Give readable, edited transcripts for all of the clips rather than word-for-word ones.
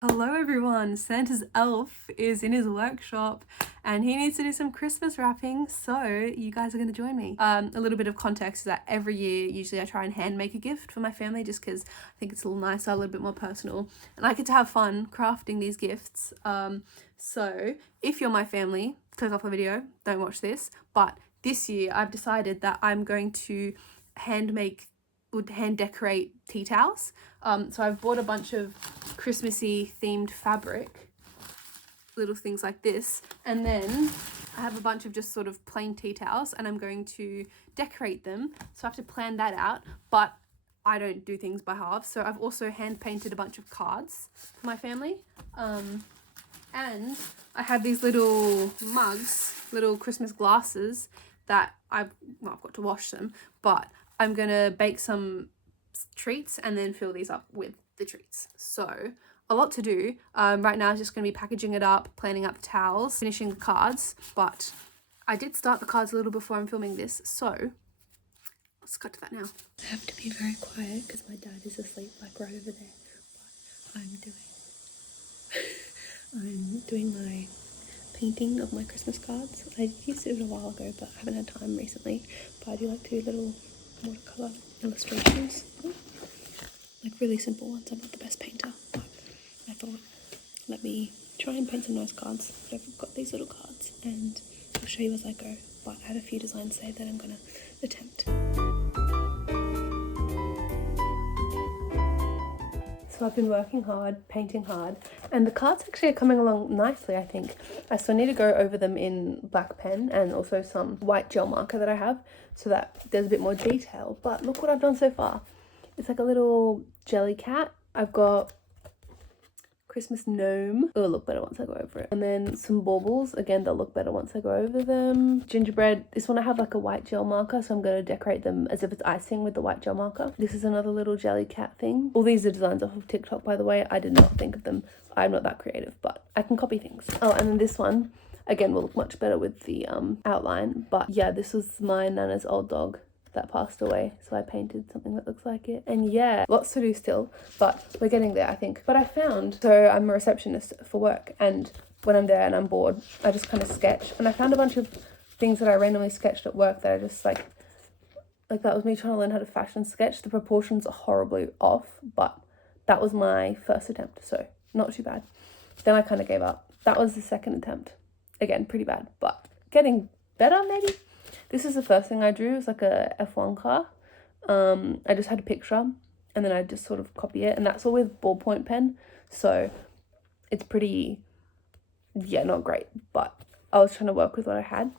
Hello everyone, Santa's elf is in his workshop and he needs to do some Christmas wrapping, so you guys are going to join me. A little bit of context is that every year usually I try and hand make a gift for my family just because I think it's a little nicer, a little bit more personal, and I get to have fun crafting these gifts. So if you're my family, click off the video, don't watch this, but this year I've decided that I'm going to hand decorate tea towels. So I've bought a bunch of Christmassy themed fabric, little things like this, and then I have a bunch of just sort of plain tea towels and I'm going to decorate them. So I have to plan that out, but I don't do things by half. So I've also hand painted a bunch of cards for my family. And I have these little mugs, little Christmas glasses that I've got to wash them, but I'm gonna bake some treats and then fill these up with the treats. So a lot to do. Right now is just gonna be packaging it up, planning up the towels, finishing the cards, but I did start the cards a little before I'm filming this, so let's cut to that now. I have to be very quiet because my dad is asleep like right over there, but I'm doing my painting of my Christmas cards. I used to do it a while ago, but I haven't had time recently. But I do like to do little watercolor illustrations, like really simple ones. I'm not the best painter, but I thought, let me try and paint some nice cards. But I've got these little cards, and I'll show you as I go. But I have a few designs saved that I'm gonna attempt. So I've been working hard, painting hard, and the cards actually are coming along nicely, I think. I still need to go over them in black pen and also some white gel marker that I have so that there's a bit more detail. But look what I've done so far. It's like a little jelly cat. I've got Christmas gnome. It'll look better once I go over it. And then some baubles. Again, they'll look better once I go over them. Gingerbread. This one I have like a white gel marker, so I'm going to decorate them as if it's icing with the white gel marker. This is another little jelly cat thing. All these are designs off of TikTok, by the way. I did not think of them. I'm not that creative, but I can copy things. Oh, and then this one, again, will look much better with the outline. But yeah, this was my Nana's old dog that passed away, so I painted something that looks like it. And yeah, lots to do still, but we're getting there, I think. But I found, so I'm a receptionist for work, and when I'm there and I'm bored, I just kind of sketch, and I found a bunch of things that I randomly sketched at work that I just like that was me trying to learn how to fashion sketch. The proportions are horribly off, but that was my first attempt, so not too bad. Then I kind of gave up. That was the second attempt. Again, pretty bad, but getting better maybe. This is the first thing I drew. It was like a F1 car. I just had a picture and then I just sort of copy it, and that's all with ballpoint pen. So it's pretty, yeah, not great, but I was trying to work with what I had.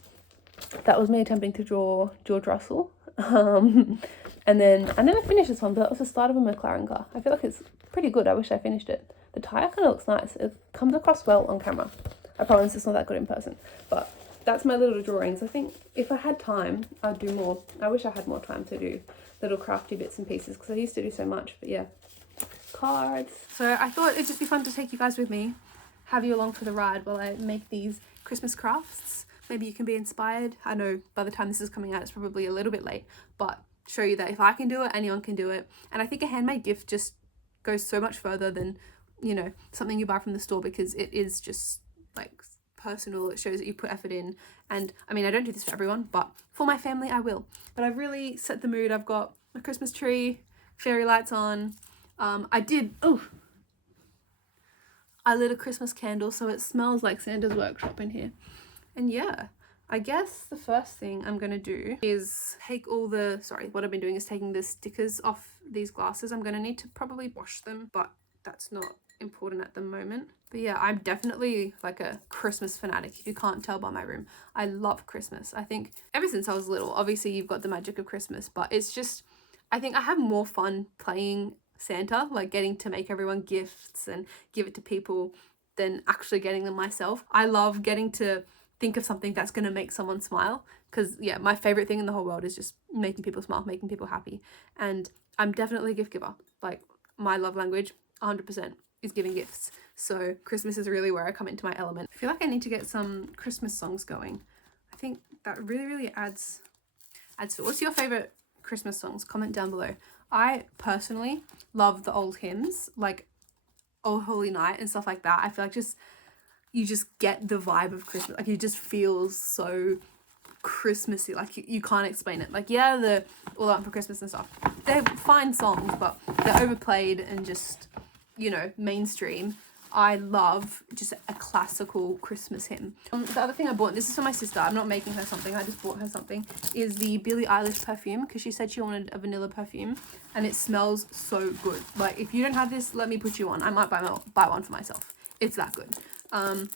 That was me attempting to draw George Russell. And then I never finished this one, but that was the start of a McLaren car. I feel like it's pretty good. I wish I finished it. The tire kind of looks nice. It comes across well on camera. I promise it's not that good in person, but that's my little drawings. I think if I had time, I'd do more. I wish I had more time to do little crafty bits and pieces because I used to do so much, but yeah. Cards. So I thought it'd just be fun to take you guys with me, have you along for the ride while I make these Christmas crafts. Maybe you can be inspired. I know by the time this is coming out, it's probably a little bit late, but show you that if I can do it, anyone can do it. And I think a handmade gift just goes so much further than, you know, something you buy from the store, because it is just like personal. It shows that you put effort in, and I mean, I don't do this for everyone, but for my family I will. But I've really set the mood. I've got a Christmas tree, fairy lights on. I lit a Christmas candle so it smells like Santa's workshop in here. And yeah, I guess the first thing I'm gonna do is take what I've been doing is taking the stickers off these glasses. I'm gonna need to probably wash them, but that's not important at the moment. But yeah, I'm definitely like a Christmas fanatic, if you can't tell by my room. I love Christmas. I think ever since I was little, obviously you've got the magic of Christmas, but it's just, I think I have more fun playing Santa, like getting to make everyone gifts and give it to people, than actually getting them myself. I love getting to think of something that's going to make someone smile, because yeah, my favorite thing in the whole world is just making people smile, making people happy. And I'm definitely a gift giver. Like, my love language 100% is giving gifts. So Christmas is really where I come into my element. I feel like I need to get some Christmas songs going. I think that really adds to it. What's your favorite Christmas songs? Comment down below. I personally love the old hymns. Like, Oh Holy Night and stuff like that, I feel like you just get the vibe of Christmas. Like, it just feels so Christmassy. Like, you can't explain it. Like, yeah, the All Out for Christmas and stuff, they're fine songs, but they're overplayed and just, you know, mainstream. I love just a classical Christmas hymn. The other thing I bought, this is for my sister, I'm not making her something, I just bought her something, is the Billie Eilish perfume, because she said she wanted a vanilla perfume, and it smells so good. Like, if you don't have this, let me put you on. I might buy one for myself. It's that good. And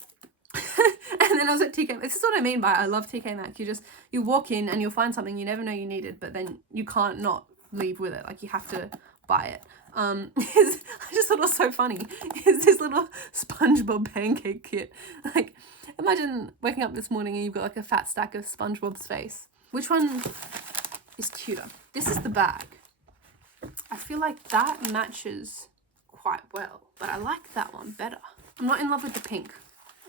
then I was at TK. This is what I mean by I love TK Maxx. You walk in and you'll find something you never know you needed, but then you can't not leave with it. Like, you have to buy it. I just thought it was so funny. Is this little SpongeBob pancake kit. Like, imagine waking up this morning and you've got like a fat stack of SpongeBob's face. Which one is cuter? This is the bag. I feel like that matches quite well, but I like that one better. I'm not in love with the pink.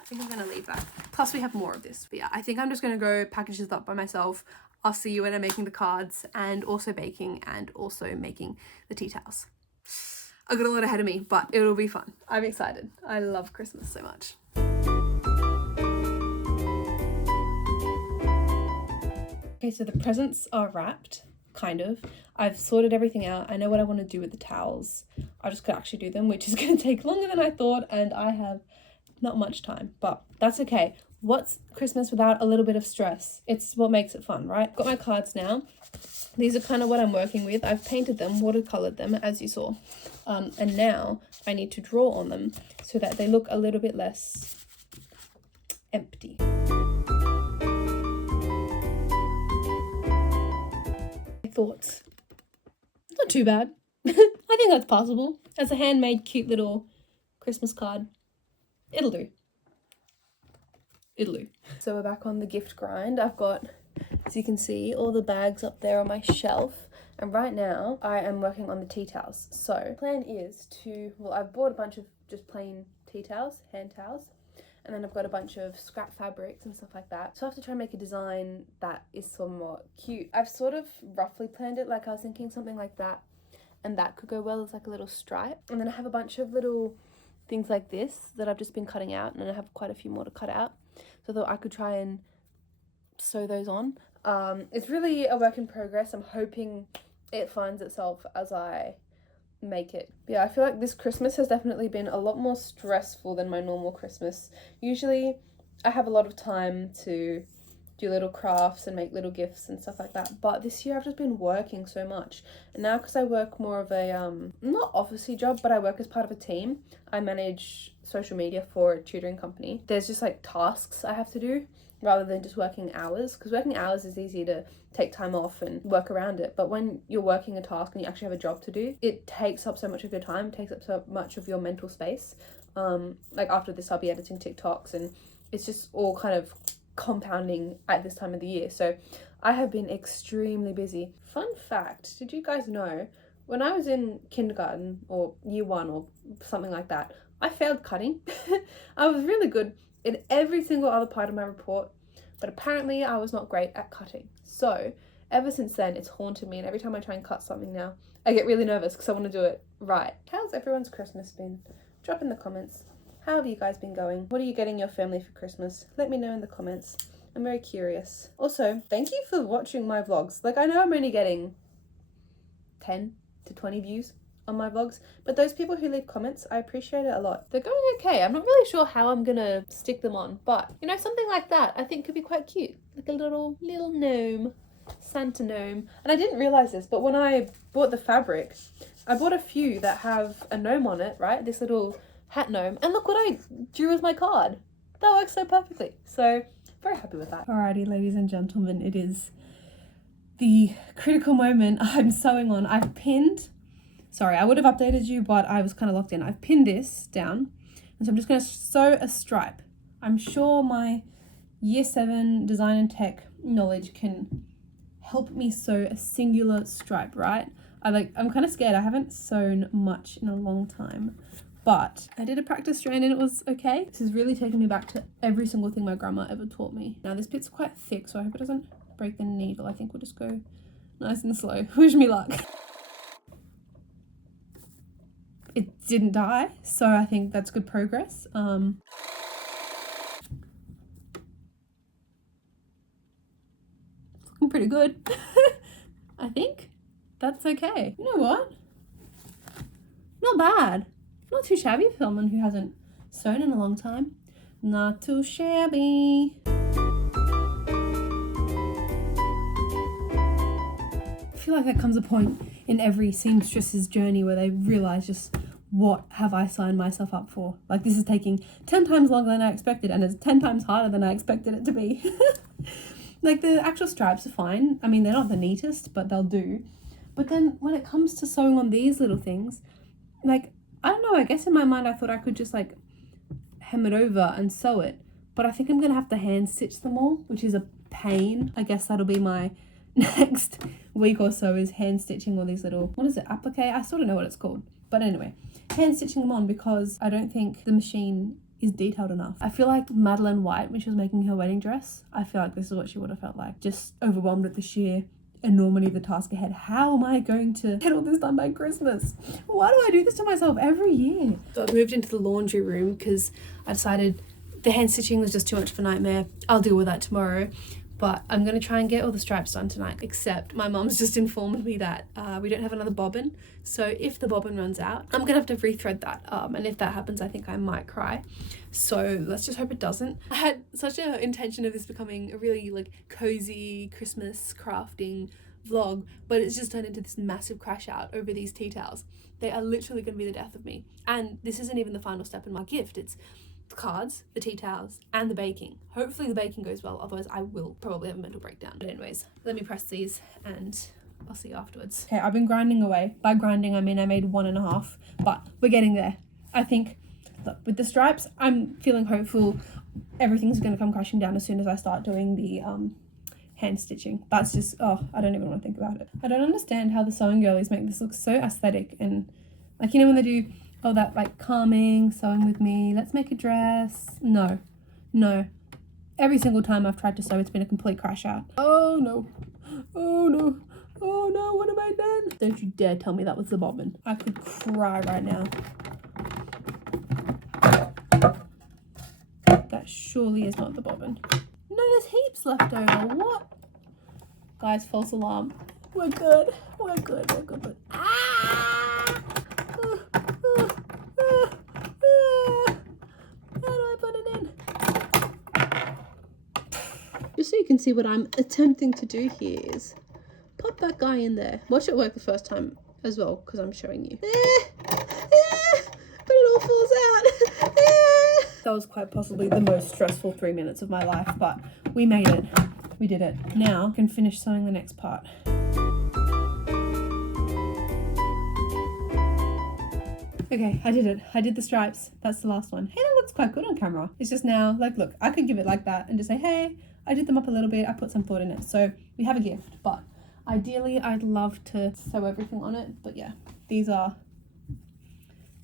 I think I'm gonna leave that. Plus we have more of this. But yeah, I think I'm just gonna go package this up by myself. I'll see you when I'm making the cards and also baking and also making the tea towels. I've got a lot ahead of me, but it'll be fun. I'm excited. I love Christmas so much. Okay, so the presents are wrapped, kind of. I've sorted everything out. I know what I want to do with the towels. I just could actually do them, which is going to take longer than I thought, and I have not much time, but that's okay. What's Christmas without a little bit of stress? It's what makes it fun, right? Got my cards now. These are kind of what I'm working with. I've painted them, watercolored them, as you saw. And now I need to draw on them so that they look a little bit less empty. Thoughts. Not too bad. I think that's possible. As a handmade cute little Christmas card. It'll do. It'll do. So we're back on the gift grind. I've got, as you can see, all the bags up there on my shelf. And right now I am working on the tea towels. So the plan is to, well, I've bought a bunch of just plain tea towels, hand towels. And then I've got a bunch of scrap fabrics and stuff like that. So I have to try and make a design that is somewhat cute. I've sort of roughly planned it, like I was thinking something like that. And that could go well as like a little stripe. And then I have a bunch of little things like this that I've just been cutting out. And I have quite a few more to cut out. So I thought I could try and sew those on. It's really a work in progress. I'm hoping it finds itself as I make it. Yeah, I feel like this Christmas has definitely been a lot more stressful than my normal Christmas. Usually I have a lot of time to do little crafts and make little gifts and stuff like that, but this year I've just been working so much. And now, because I work more of a not officey job, but I work as part of a team. I manage social media for a tutoring company. There's just like tasks I have to do rather than just working hours, because working hours is easy to take time off and work around it, but when you're working a task and you actually have a job to do, it takes up so much of your time, takes up so much of your mental space. Like after this I'll be editing TikToks, and it's just all kind of compounding at this time of the year. So I have been extremely busy. Fun fact, did you guys know when I was in kindergarten or year 1 or something like that, I failed cutting. I was really good in every single other part of my report, but apparently I was not great at cutting. So ever since then it's haunted me, and every time I try and cut something now I get really nervous because I want to do it right. How's everyone's Christmas been? Drop in the comments. How have you guys been going? What are you getting your family for Christmas? Let me know in the comments. I'm very curious. Also, thank you for watching my vlogs. Like, I know I'm only getting 10 to 20 views on my vlogs, but those people who leave comments, I appreciate it a lot. They're going okay. I'm not really sure how I'm gonna stick them on, but you know, something like that I think could be quite cute. Like a little gnome, Santa gnome. And I didn't realize this, but when I bought the fabric, I bought a few that have a gnome on it, right? This little hat gnome, and look what I drew as my card. That works so perfectly. So very happy with that. Alrighty, ladies and gentlemen, it is the critical moment. I'm sewing on. I've pinned, sorry, I would have updated you, but I was kind of locked in. I've pinned this down, and so I'm just going to sew a stripe. I'm sure my year 7 design and tech knowledge can help me sew a singular stripe, right? I'm kind of scared. I haven't sewn much in a long time, but I did a practice strand and it was okay. This is really taking me back to every single thing my grandma ever taught me. Now this bit's quite thick, so I hope it doesn't break the needle. I think we'll just go nice and slow. Wish me luck. it didn't die, so I think that's good progress. It's looking pretty good. I think that's okay. You know what? Not bad. Not too shabby for someone who hasn't sewn in a long time. Not too shabby. I feel like there comes a point in every seamstress's journey where they realise just, what have I signed myself up for? Like, this is taking 10 times longer than I expected, and it's 10 times harder than I expected it to be. Like, the actual stripes are fine. I mean, they're not the neatest, but they'll do. But then when it comes to sewing on these little things, like, I don't know, I guess in my mind I thought I could just like hem it over and sew it, but I think I'm gonna have to hand stitch them all, which is a pain. I guess that'll be my next week or so, is hand stitching all these little, what is it, applique? I sort of know what it's called, but anyway, hand stitching them on, because I don't think the machine is detailed enough. I feel like Madeline White, when she was making her wedding dress, I feel like this is what she would have felt like, just overwhelmed at the sheer enormity of the task ahead. How am I going to get all this done by Christmas? Why do I do this to myself every year? So I've moved into the laundry room because I decided the hand stitching was just too much of a nightmare. I'll deal with that tomorrow, but I'm going to try and get all the stripes done tonight, except my mum's just informed me that we don't have another bobbin, so if the bobbin runs out, I'm gonna have to rethread that, and if that happens, I think I might cry. So let's just hope it doesn't. I had such an intention of this becoming a really like cozy Christmas crafting vlog, but it's just turned into this massive crash out over these tea towels. They are literally going to be the death of me, and this isn't even the final step in my gift. It's the cards, the tea towels, and the baking. Hopefully the baking goes well, otherwise I will probably have a mental breakdown. But anyways, let me press these and I'll see you afterwards. Okay, I've been grinding away. By grinding I mean I made 1.5, but we're getting there. I think, look, with the stripes, I'm feeling hopeful everything's going to come crashing down as soon as I start doing the hand stitching. That's just, oh, I don't even want to think about it. I don't understand how the sewing girlies make this look so aesthetic, and like, you know when they do all that like calming, sewing with me, let's make a dress. No. Every single time I've tried to sew, it's been a complete crash out. Oh no, what have I done? Don't you dare tell me that was the bobbin. I could cry right now. That surely is not the bobbin. No, there's heaps left over. What? Guys, false alarm. We're good, but ah! How do I put it in? Just so you can see what I'm attempting to do here is pop that guy in there. Watch it work the first time as well, because I'm showing you. But it all falls out. That was quite possibly the most stressful 3 minutes of my life, but we made it. We did it. Now I can finish sewing the next part. Okay, I did it. I did the stripes. That's the last one. Hey, that looks quite good on camera. It's just now, like, look, I could give it like that and just say, hey, I did them up a little bit. I put some thought in it. So we have a gift, but ideally I'd love to sew everything on it. But yeah, these are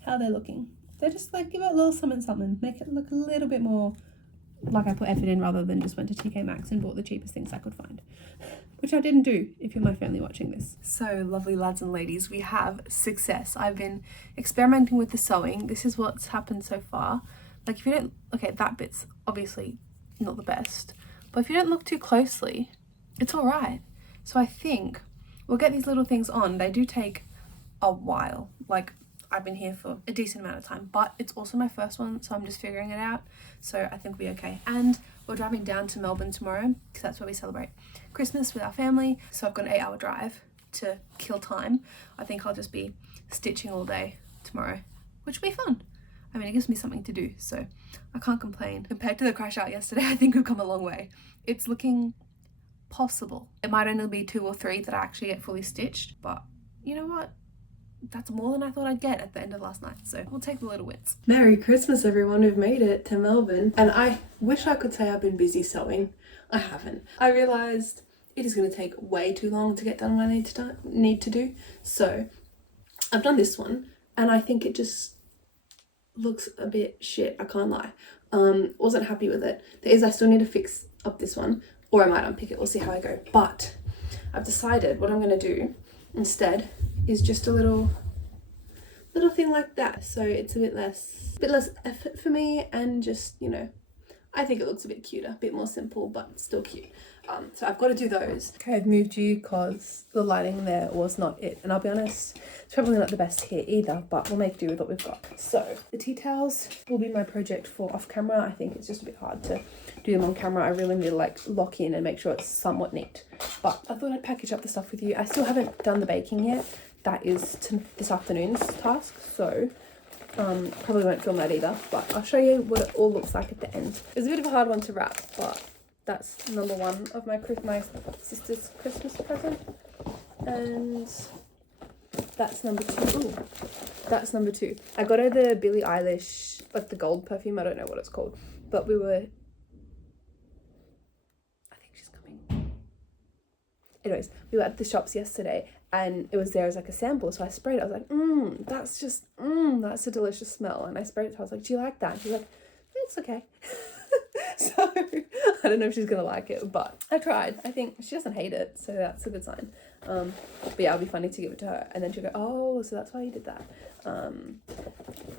how they're looking. They're just like, give it a little something, make it look a little bit more like I put effort in rather than just went to TK Maxx and bought the cheapest things I could find, which I didn't do if you're my family watching this. So lovely lads and ladies, we have success. I've been experimenting with the sewing. This is what's happened so far. Like, if you don't, okay, that bit's obviously not the best, but if you don't look too closely, it's all right. So I think we'll get these little things on. They do take a while. Like, I've been here for a decent amount of time, but it's also my first one, so I'm just figuring it out. So I think we'll be okay. And we're driving down to Melbourne tomorrow, because that's where we celebrate Christmas with our family. So I've got an 8-hour drive to kill time. I think I'll just be stitching all day tomorrow, which will be fun. I mean, it gives me something to do, so I can't complain. Compared to the crash out yesterday, I think we've come a long way. It's looking possible. It might only be 2 or 3 that I actually get fully stitched, but you know what? That's more than I thought I'd get at the end of last night, so we'll take the little wins. Merry Christmas everyone, we've made it to Melbourne, and I wish I could say I've been busy sewing. I haven't. I realised it is going to take way too long to get done what I need to do, so I've done this one, and I think it just looks a bit shit, I can't lie. Wasn't happy with it. I still need to fix up this one, or I might unpick it, we'll see how I go. But I've decided what I'm going to do instead is just a little little thing like that. So it's a bit less effort for me, and just, you know, I think it looks a bit cuter, a bit more simple, but still cute. So I've got to do those. Okay, I've moved you because the lighting there was not it. And I'll be honest, it's probably not the best here either, but we'll make do with what we've got. So the tea towels will be my project for off camera. I think it's just a bit hard to do them on camera. I really need to like lock in and make sure it's somewhat neat. But I thought I'd package up the stuff with you. I still haven't done the baking yet. That is this afternoon's task. So probably won't film that either, but I'll show you what it all looks like at the end. It was a bit of a hard one to wrap, but that's number one of my sister's Christmas present, and that's number two. Ooh, that's number two. I got her the Billie Eilish, like the gold perfume. I don't know what it's called, but I think she's coming. Anyways, we were at the shops yesterday and it was there as like a sample, so I sprayed it. I was like, that's a delicious smell. And I sprayed it to her. I was like, do you like that? And she's like, it's okay. So I don't know if she's gonna like it, but I tried. I think she doesn't hate it, so that's a good sign. But yeah, it'll be funny to give it to her, and then she'll go, oh, so that's why you did that.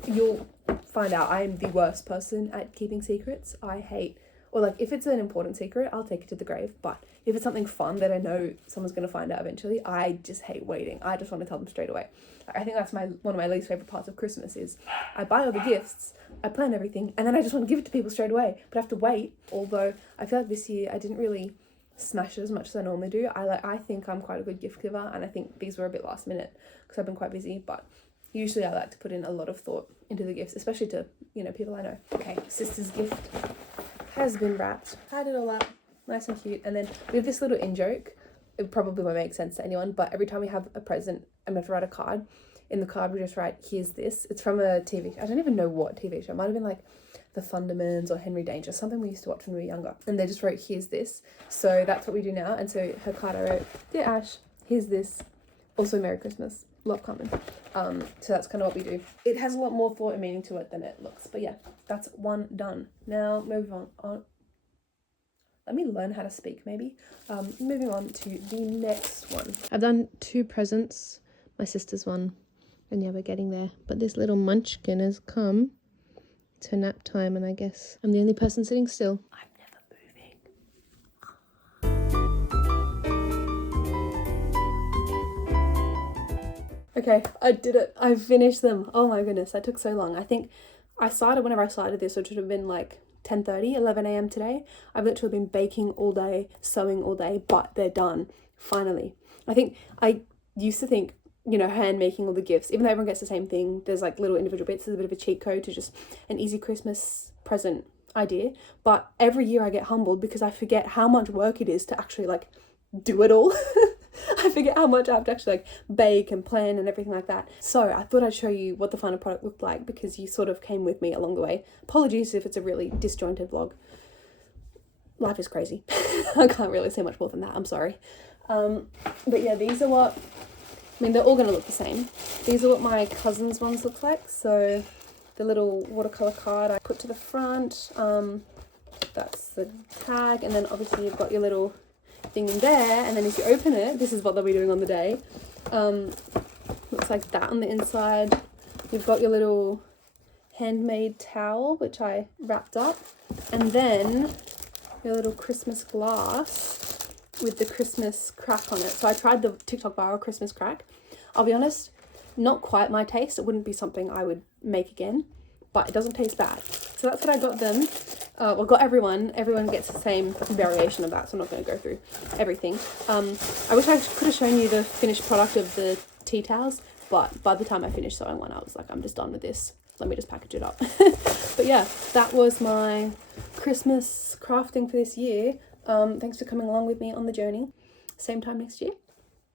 You'll find out I am the worst person at keeping secrets. I hate, or like if it's an important secret, I'll take it to the grave, but if it's something fun that I know someone's going to find out eventually, I just hate waiting. I just want to tell them straight away. I think that's one of my least favorite parts of Christmas is I buy all the gifts, I plan everything, and then I just want to give it to people straight away, but I have to wait. Although I feel like this year I didn't really smash it as much as I normally do. I think I'm quite a good gift giver, and I think these were a bit last minute because I've been quite busy, but usually I like to put in a lot of thought into the gifts, especially to, you know, people I know. Okay, sister's gift has been wrapped. Tied it all up, nice and cute. And then we have this little in-joke. It probably won't make sense to anyone, but every time we have a present, I'm going to write a card. In the card, we just write, here's this. It's from a TV. I don't even know what TV show. It might have been like The Thundermans or Henry Danger, something we used to watch when we were younger. And they just wrote, here's this. So that's what we do now. And so her card, I wrote, dear Ash, here's this. Also, Merry Christmas. Love coming. So that's kind of what we do. It has a lot more thought and meaning to it than it looks. But yeah, that's one done. Now, moving on. Let me learn how to speak, maybe. Moving on to the next one. I've done 2 presents. My sister's one. And yeah, we're getting there. But this little munchkin has come. It's her nap time, and I guess I'm the only person sitting still. I'm never moving. Okay, I did it. I finished them. Oh my goodness, that took so long. I think I started whenever I started this, which would have been like 10:30, 11 a.m. today. I've literally been baking all day, sewing all day, but they're done, finally. I think I used to think, you know, hand making all the gifts, even though everyone gets the same thing, there's like little individual bits, there's a bit of a cheat code to just an easy Christmas present idea. But every year I get humbled because I forget how much work it is to actually like do it all. I forget how much I have to actually like bake and plan and everything like that. So I thought I'd show you what the final product looked like because you sort of came with me along the way. Apologies if it's a really disjointed vlog. Life is crazy. I can't really say much more than that. I'm sorry. But yeah, these are what, I mean, they're all going to look the same. These are what my cousin's ones look like. So the little watercolor card I put to the front. That's the tag. And then obviously you've got your little thing in there. And then if you open it, this is what they'll be doing on the day. Looks like that on the inside. You've got your little handmade towel, which I wrapped up. And then your little Christmas glass with the Christmas crack on it. So I tried the TikTok viral Christmas crack. I'll be honest, not quite my taste. It wouldn't be something I would make again, but it doesn't taste bad. So that's what I got them. Well, got everyone. Everyone gets the same variation of that, so I'm not going to go through everything. I wish I could have shown you the finished product of the tea towels, but by the time I finished sewing one, I was like, I'm just done with this. Let me just package it up. But yeah, that was my Christmas crafting for this year. Thanks for coming along with me on the journey. Same time next year.